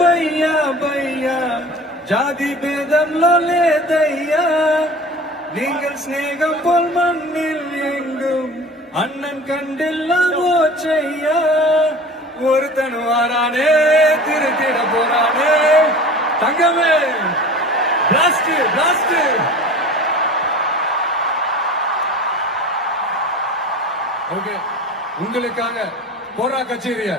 భయ్యా భయ్యా ஜாதி பேதம்லோ லேதையா நீங்கள் ஸ்நேகம் போல் மண்ணில் எங்கும் அண்ணன் கண்டெல்லாம் ஓச்சையா ஒருத்தன் வாரானே திருத்திட போறானே தங்கமே பிளாஸ்ட் பிளாஸ்ட் ஓகே உங்களுக்காக போரா கச்சேரிய